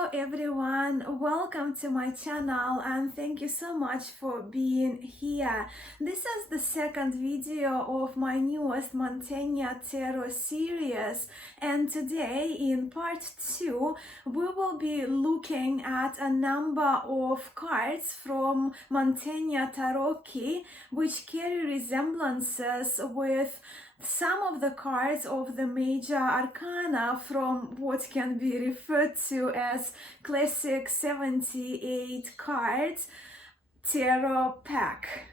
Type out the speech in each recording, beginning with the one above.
Hello everyone, welcome to my channel and thank you so much for being here. This is the second video of my newest Mantegna Tarot series, and today in part 2 we will be looking at a number of cards from Mantegna Tarocchi which carry resemblances with some of the cards of the major arcana from what can be referred to as classic 78 cards tarot pack.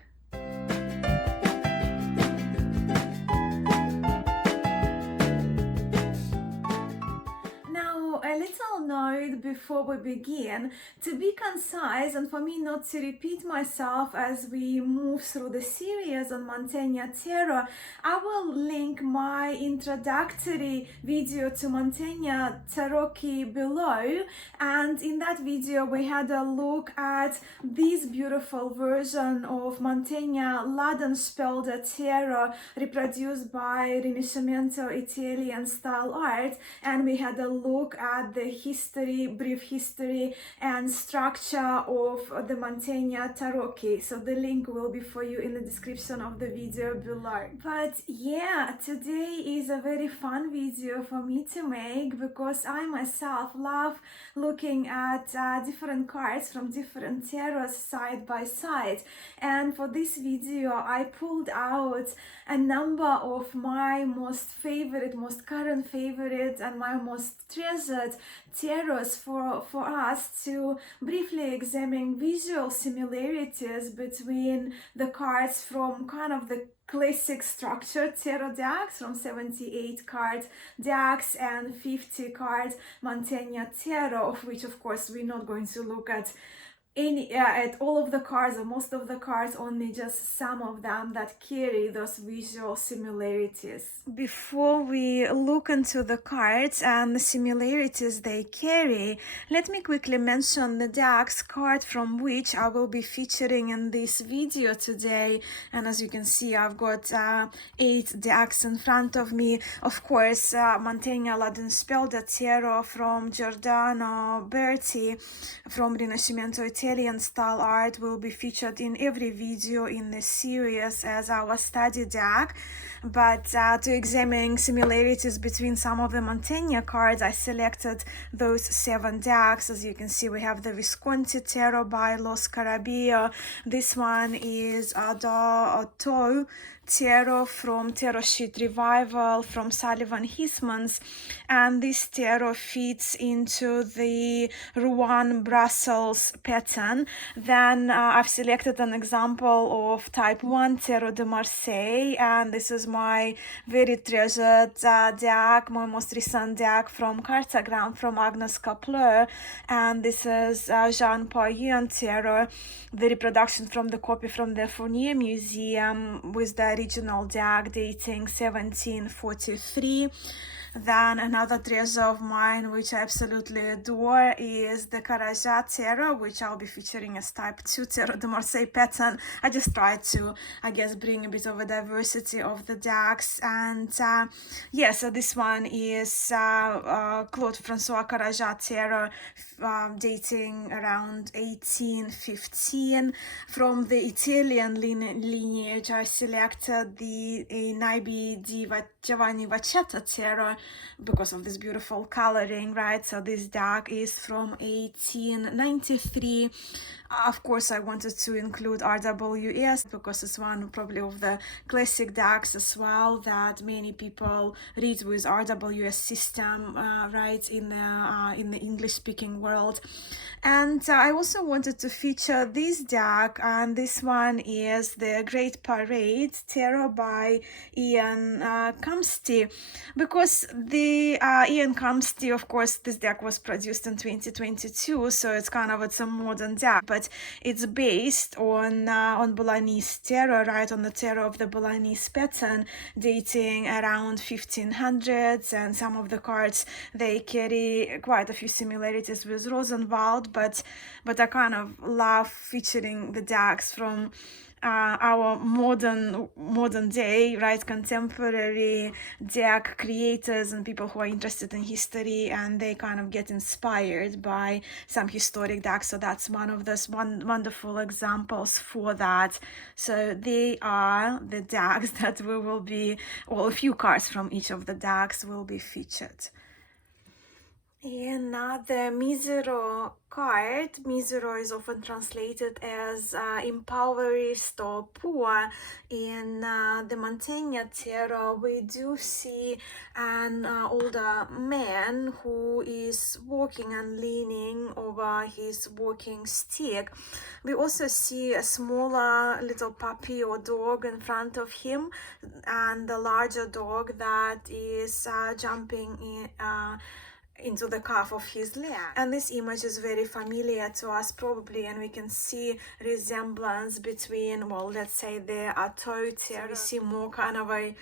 A little note before we begin, to be concise and for me not to repeat myself as we move through the series on Mantegna Tarot, I will link my introductory video to Mantegna Tarocchi below, and in that video we had a look at this beautiful version of Mantegna-Ladenspelder tarot reproduced by Rinascimento Italian style art, and we had a look at the history, brief history and structure of the Mantegna Tarocchi. So the link will be for you in the description of the video below. But yeah, today is a very fun video for me to make because I myself love looking at different cards from different tarots side by side. And for this video I pulled out a number of my most favorite, most current favorite and my most treasured tarots for us to briefly examine visual similarities between the cards from kind of the classic structured tarot decks from 78 card decks and 50 card Mantegna Tarot, of which of course we're not going to look at at all of the cards or most of the cards, only just some of them that carry those visual similarities. Before we look into the cards and the similarities they carry, let me quickly mention the decks card from which I will be featuring in this video today. And as you can see, I've got 8 decks in front of me. Of course, Mantegna-Ladenspelder tarot from Giordano Berti from Rinascimento Italian style art will be featured in every video in this series as our study deck. But to examine similarities between some of the Mantegna cards, I selected those 7 decks. As you can see, we have the Visconti tarot by Scarabeo. This one is Hatout tarot from Tarot Sheet Revival from Sullivan Hismans, and this tarot fits into the Rouen Brussels pattern. Then I've selected an example of type 1 Tarot de Marseille, and this is my very treasured deck, my most recent deck from Cartagram from Agnes Kapler, and this is Jean Payen tarot, the reproduction from the copy from the Fournier Museum with the original deck dating 1743. Then another treasure of mine which I absolutely adore is the Carajat tarot, which I'll be featuring as type 2 Tarot de Marseille pattern. I just tried to, I guess, bring a bit of a diversity of the decks. And yeah, so this one is Claude Francois Carajat tarot dating around 1815. From the Italian lineage, I selected the Naibi di Giovanni Vacchetta tarot because of this beautiful coloring, right? So this deck is from 1893. Of course, I wanted to include RWS because it's one probably of the classic decks as well that many people read with RWS system, right, in the English-speaking world. And I also wanted to feature this deck, and this one is the Great Parade tarot by Ian Cumpstey, because the Ian Cumpstey, of course, this deck was produced in 2022, so it's a modern deck, but it's based on Bolognese tarot, right, on the tarot of the Bolognese pattern dating around 1500s, and some of the cards, they carry quite a few similarities with Rosenwald, but I kind of love featuring the decks from our modern day, right, contemporary deck creators and people who are interested in history, and they kind of get inspired by some historic decks. So that's one of those wonderful examples for that. So they are the decks that we will be, well, a few cards from each of the decks will be featured. And the Misero card, Misero is often translated as impoverished or poor. In the Mantegna Tarot, we do see an older man who is walking and leaning over his walking stick. We also see a smaller little puppy or dog in front of him, and the larger dog that is jumping into the calf of his leg. And this image is very familiar to us probably, and we can see resemblance between, well, let's say the Hatout. So we see more kind of a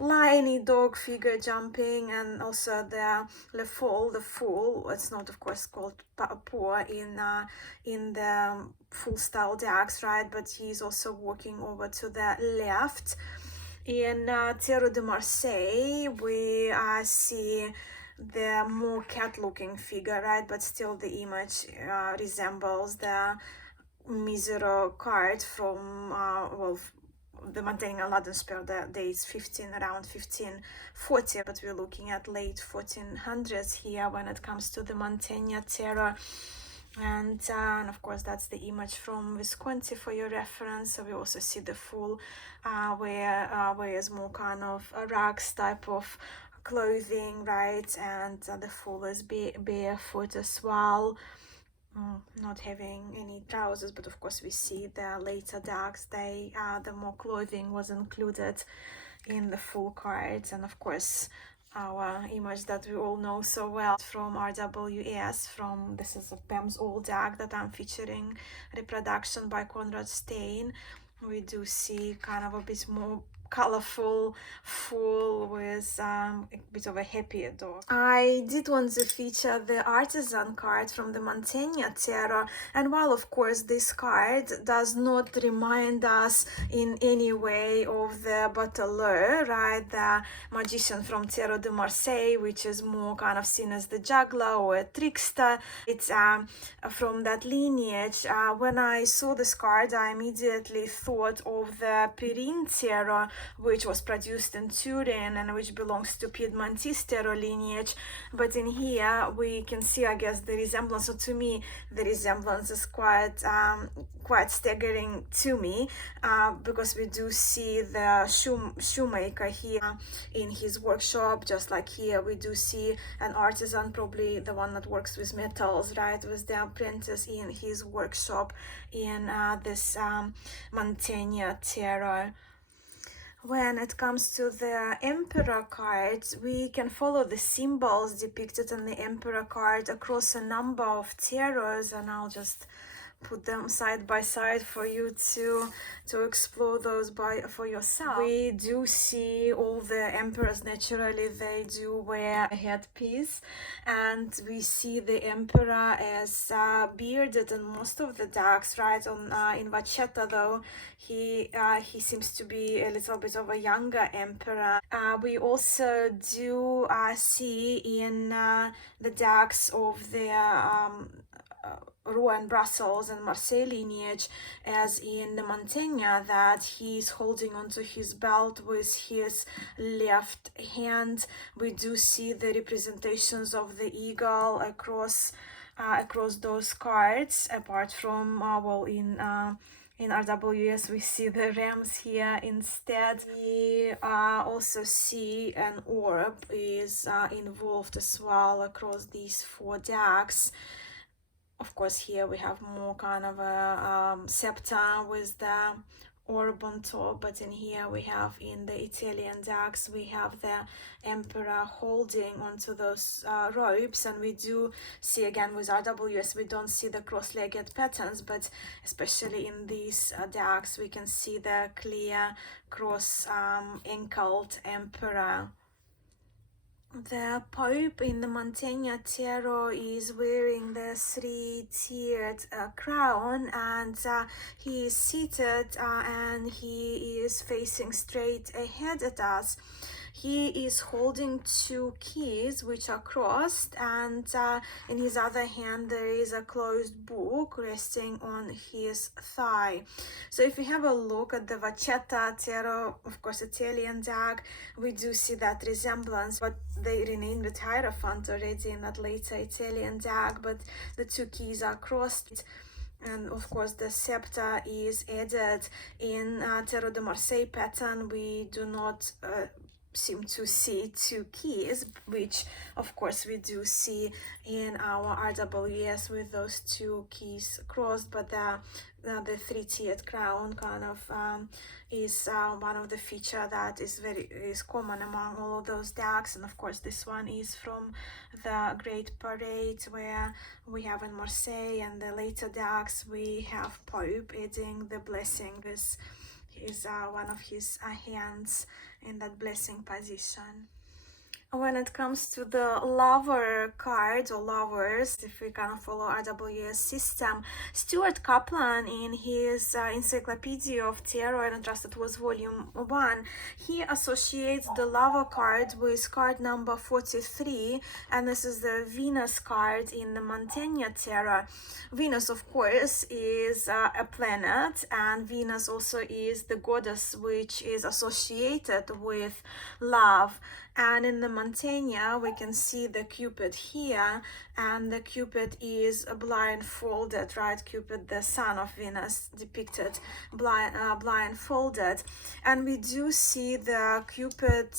liney dog figure jumping, and also the fool, it's not of course called poor in the full style decks, right, but he's also walking over to the left. In Tarot de Marseille, we see the more cat-looking figure, right, but still the image resembles the Misero card from the Mantegna-Ladenspelder dates around 1540, but we're looking at late 1400s here when it comes to the Mantegna Tarot. And of course that's the image from Visconti for your reference. So we also see the fool wears more kind of a rags type of clothing, right, and the fool is barefoot as well, not having any trousers. But of course we see the later decks, the more clothing was included in the full cards. And of course our image that we all know so well from RWS, from this is a Pam's old deck that I'm featuring, reproduction by Conrad Stein. We do see kind of a bit more colorful fool with a bit of a happier dog. I did want to feature the artisan card from the Mantegna Tarot, and while of course this card does not remind us in any way of the Bateleur, right, the magician from Tarot de Marseille, which is more kind of seen as the juggler or a trickster, it's from that lineage. When I saw this card, I immediately thought of the Perrine Tarot, which was produced in Turin and which belongs to Piedmontese Tarot lineage. But in here we can see, I guess, the resemblance. So to me the resemblance is quite staggering to me, because we do see the shoemaker here in his workshop, just like here we do see an artisan, probably the one that works with metals, right, with the apprentice in his workshop in this Mantegna Tarot. When it comes to the Emperor cards, we can follow the symbols depicted in the Emperor card across a number of tarots, and I'll just put them side by side for you to explore those for yourself. We do see all the emperors, naturally they do wear a headpiece, and we see the emperor as bearded in most of the decks, right? In Vacchetta though, he seems to be a little bit of a younger emperor. We also do see in the decks of the Rouen, Brussels and Marseille lineage, as in the Mantegna, that he's holding onto his belt with his left hand. We do see the representations of the eagle across those cards, apart from in RWS we see the rams here instead. We also see an orb is involved as well across these four decks. Of course here we have more kind of a scepter with the orb on top, but in here we have, in the Italian decks, we have the emperor holding onto those ropes. And we do see, again with RWS, we don't see the cross-legged patterns, but especially in these decks we can see the clear cross-ankled emperor. The Pope in the Mantegna Tarot is wearing the three-tiered crown, and he is seated and he is facing straight ahead at us. He is holding two keys which are crossed, and in his other hand there is a closed book resting on his thigh. So if we have a look at the Vacchetta Tarot, of course Italian deck, we do see that resemblance, but they renamed it Hierophant already in that later Italian deck, but the two keys are crossed. And of course the scepter is added. In Tarot de Marseille pattern we do not seem to see two keys, which of course we do see in our RWS with those two keys crossed, but the three-tiered crown kind of is one of the feature that is common among all of those decks. And of course this one is from the Great Parade where we have in Marseille, and the later decks we have Pope adding the blessing. This is one of his hands in that blessing position. When it comes to the lover cards or lovers, if we kind of follow RWS system, Stuart Kaplan in his Encyclopedia of Tarot, and I trust it was volume 1, he associates the lover card with card number 43, and this is the Venus card in the Mantegna Tarot. Venus, of course, is a planet, and Venus also is the goddess which is associated with love. And in the Mantegna, we can see the Cupid here, and the Cupid is blindfolded, right? Cupid, the son of Venus, depicted blindfolded. And we do see the Cupid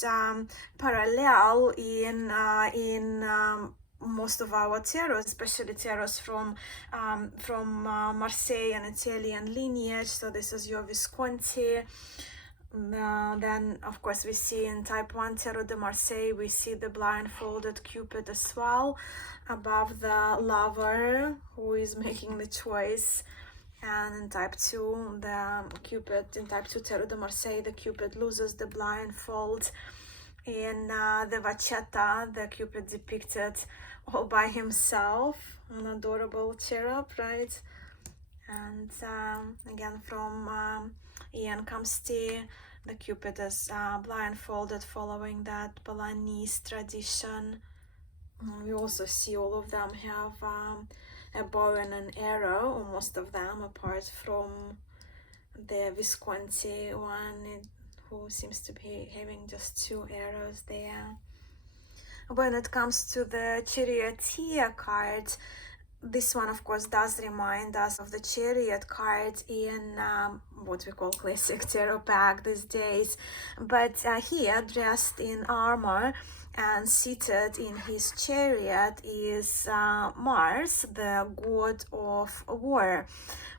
parallel in most of our tarots, especially tarots from Marseille and Italian lineage. So this is your Visconti. Then of course we see in type 1 Tarot de Marseille, we see the blindfolded Cupid as well above the lover who is making the choice. And in type 2, the Cupid, in type 2 Tarot de Marseille, the Cupid loses the blindfold. In the Vacchetta, the Cupid depicted all by himself, an adorable cherub, right? And again from Ian Cumpstey, the Cupid is blindfolded, following that Balinese tradition. We also see all of them have a bow and an arrow, or most of them, apart from the Visconti one, who seems to be having just 2 arrows there. When it comes to the Charioteer card, this one of course does remind us of the Chariot card in what we call classic tarot pack these days, but here dressed in armor and seated in his chariot is Mars, the god of war.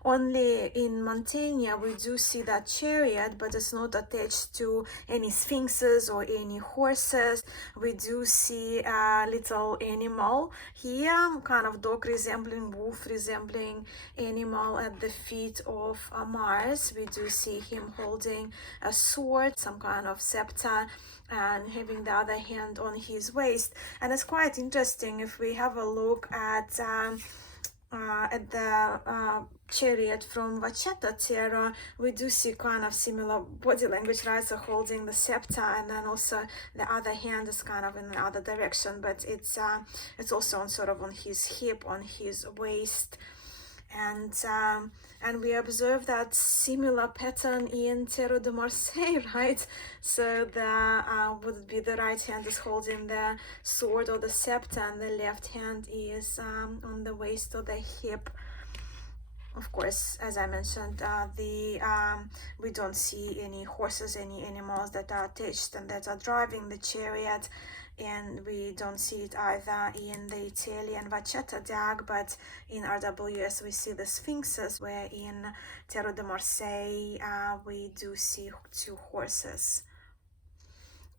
Only in Mantegna we do see that chariot, but it's not attached to any sphinxes or any horses. We do see a little animal here, kind of dog resembling, wolf resembling animal at the feet of Mars. We do see him holding a sword, some kind of scepter, and having the other hand on his waist. And it's quite interesting if we have a look at the chariot from Vacchetta Tarot, we do see kind of similar body language, right? So holding the scepter, and then also the other hand is kind of in the other direction, but it's also on sort of on his hip, on his waist. And we observe that similar pattern in Tarot de Marseille, right? So the would it be the right hand is holding the sword or the scepter, and the left hand is on the waist or the hip. Of course, as I mentioned, we don't see any horses, any animals that are attached and that are driving the chariot. And we don't see it either in the Italian Vacchetta deck, but in RWS we see the sphinxes, where in Tarot de Marseille we do see 2 horses.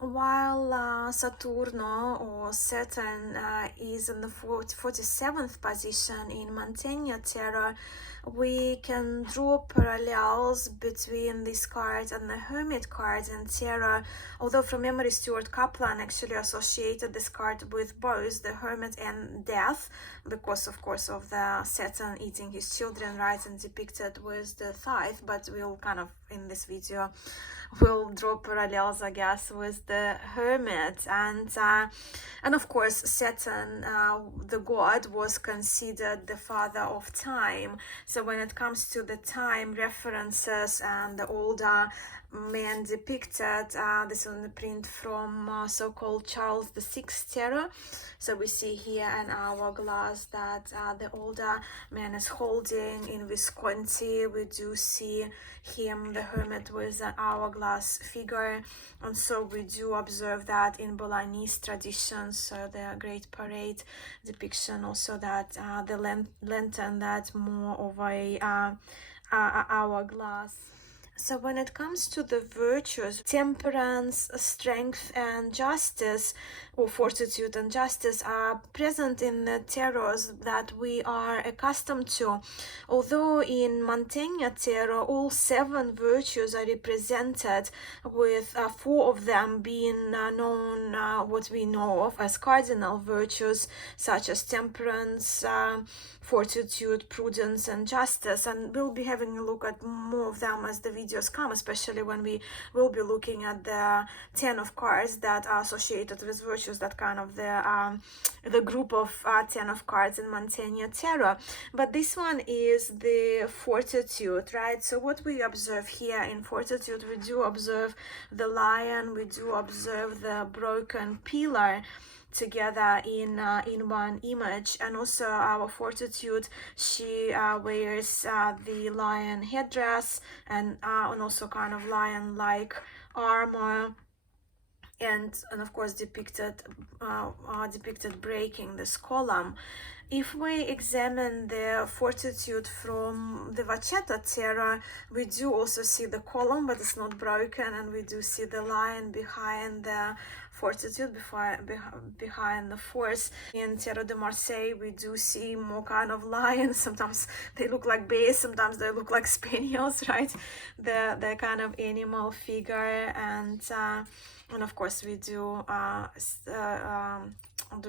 while Saturno or Saturn is in the 47th position in Mantegna Tarot, we can draw parallels between this card and the Hermit card in Tarot, although from memory Stuart Kaplan actually associated this card with both the Hermit and Death, because of course of the Saturn eating his children, right, and depicted with the Scythe, but we'll kind of in this video will draw parallels, I guess, with the Hermit. And of course Saturn, the god, was considered the father of time. So when it comes to the time references and the older men depicted, this is a print from so-called Charles VI Tarot. So we see here an hourglass that the older man is holding. In Visconti we do see him, the Hermit, with an hourglass figure, and so we do observe that in Bolognese traditions. So the Great Parade depiction also that the lantern, that more of a hourglass. So when it comes to the virtues, temperance, strength and justice, or fortitude and justice, are present in the tarots that we are accustomed to. Although in Mantegna Tarot all 7 virtues are represented, with 4 of them being known, what we know of as cardinal virtues, such as temperance, fortitude, prudence and justice, and we'll be having a look at more of them as the videos come, especially when we will be looking at the 10 of cards that are associated with virtues, that kind of the group of 10 of cards in Mantegna Tarot. But this one is the fortitude, right? So what we observe here in fortitude, we do observe the lion, we do observe the broken pillar together in one image. And also our fortitude, she wears the lion headdress and also kind of lion-like armor, and of course depicted breaking this column. If we examine the fortitude from the Vacchetta Tarot, we do also see the column, but it's not broken, and we do see the lion behind the fortitude, behind the force. In Tarot de Marseille, we do see more kind of lions. Sometimes they look like bears, sometimes they look like spaniels, right? The kind of animal figure, and of course we do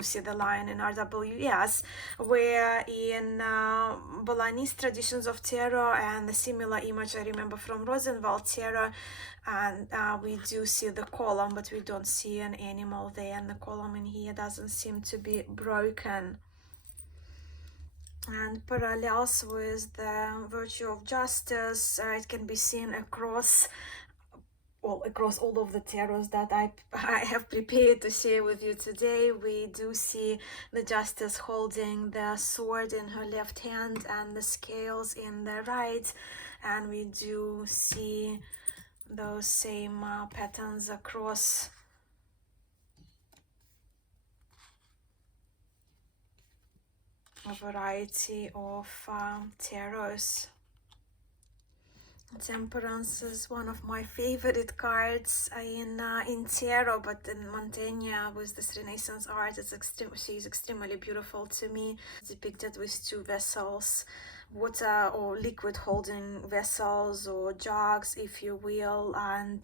see the lion in RWS, where in Bolognese traditions of tarot, and the similar image I remember from Rosenwald Tarot, and we do see the column, but we don't see an animal there, and the column in here doesn't seem to be broken. And parallels with the virtue of justice, it can be seen across all of the tarots that I have prepared to share with you today. We do see the justice holding the sword in her left hand and the scales in the right, and we do see those same patterns across a variety of tarots. Temperance is one of my favorite cards in tarot, but in Mantegna with this Renaissance art, she's extremely beautiful to me. It's depicted with 2 vessels, water or liquid holding vessels or jugs, if you will, and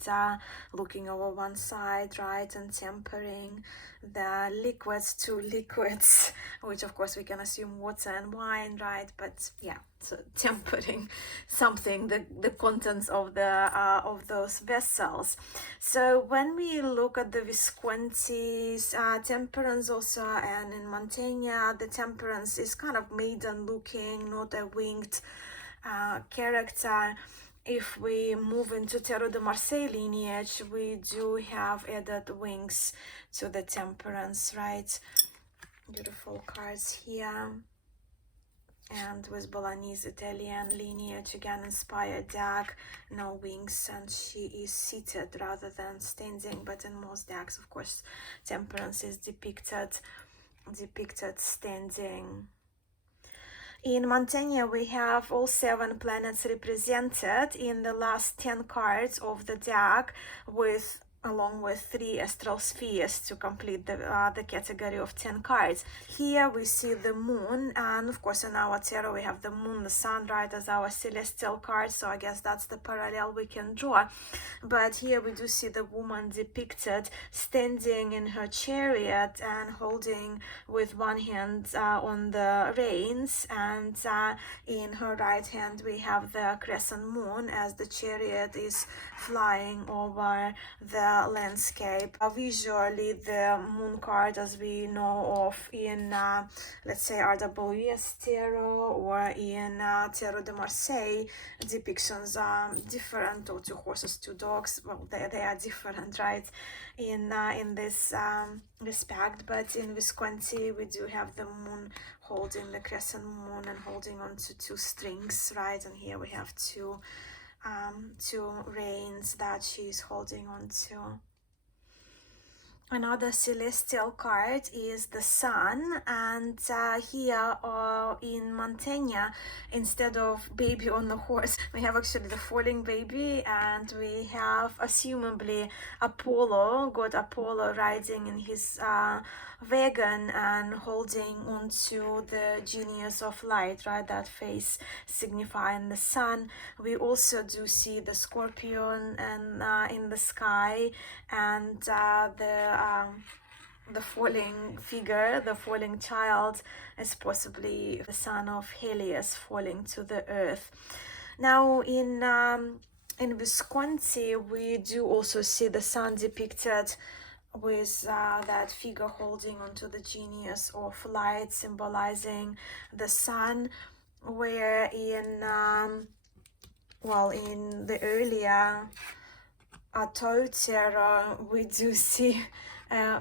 looking over one side, right, and tempering the liquids to liquids, which of course we can assume water and wine, right? But yeah, so tempering something, the contents of those vessels. So when we look at the Visconti's temperance also, and in Mantegna the temperance is kind of maiden looking, not a winged character. If we move into Tarot de Marseille lineage, we do have added wings to the temperance, right? Beautiful cards here. And with Bolognese Italian lineage, again inspired deck, no wings, and she is seated rather than standing, but in most decks, of course, temperance is depicted standing. In Mantegna, we have all 7 planets represented in the last 10 cards of the deck, with along with 3 astral spheres to complete the category of 10 cards. Here we see the moon, and of course in our tarot we have the moon, the sun, right, as our celestial card, so I guess that's the parallel we can draw. But here we do see the woman depicted standing in her chariot and holding with one hand on the reins, and in her right hand we have the crescent moon as the chariot is flying over the landscape. Visually, the moon card, as we know of in let's say RWS tarot or in Tarot de Marseille, depictions are different, or 2 horses, 2 dogs. Well, they are different, right, in this respect. But in Visconti we do have the moon holding the crescent moon and holding on to 2 strings, right, and here we have 2 reins that she's holding on to. Another celestial card is the sun, and here in Mantegna, instead of baby on the horse, we have actually the falling baby, and we have assumably Apollo, god Apollo, riding in his wagon and holding onto the genius of light, right, that face signifying the sun. We also do see the scorpion and in the sky, and the falling figure, the falling child, is possibly the son of Helios falling to the earth. Now in Visconti we do also see the sun depicted with that figure holding onto the genius of light, symbolizing the sun, where in in the earlier Hatout tarot we do see a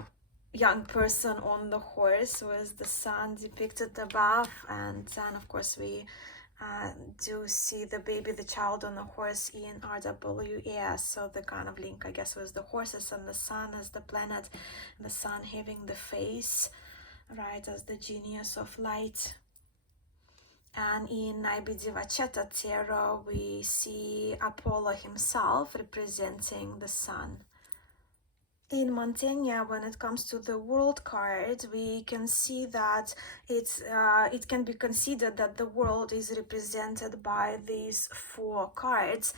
young person on the horse with the sun depicted above, and then of course we do see the baby, the child on the horse in RWS, so the kind of link I guess with the horses and the sun as the planet, the sun having the face, right, as the genius of light. And in Naibi Vacchetta tarot we see Apollo himself representing the sun. In Mantegna, when it comes to the world card, we can see that it can be considered that the world is represented by these 4 cards,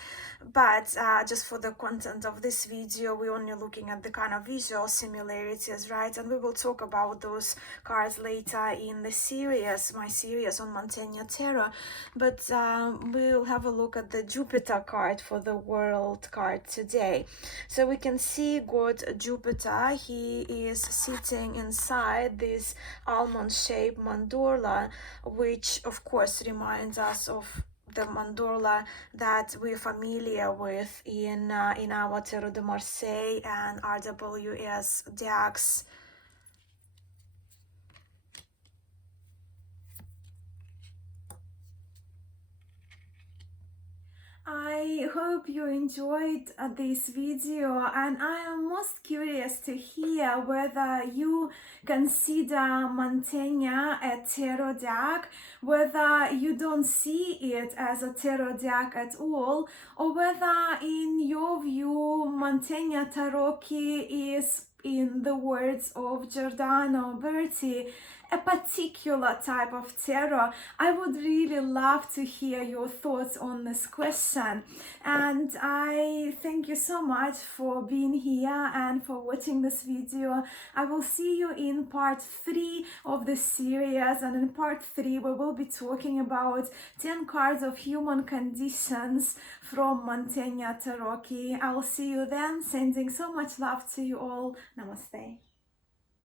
but just for the content of this video we're only looking at the kind of visual similarities, right, and we will talk about those cards later in the series, my series on Mantegna Tarot, but we'll have a look at the Jupiter card for the world card today. So we can see God Jupiter, he is sitting inside this almond-shaped mandorla, which of course reminds us of the mandorla that we're familiar with in our Tarot de Marseille and RWS decks. I hope you enjoyed this video, and I am most curious to hear whether you consider Mantegna a tarot deck, whether you don't see it as a tarot deck at all, or whether in your view Mantegna Tarocchi is, in the words of Giordano Berti, a particular type of tarot. I would really love to hear your thoughts on this question, and I thank you so much for being here and for watching this video. I will see you in part 3 of the series, and in part 3 we will be talking about 10 cards of human conditions from Mantegna Tarocchi. I'll see you then, sending so much love to you all. Namaste.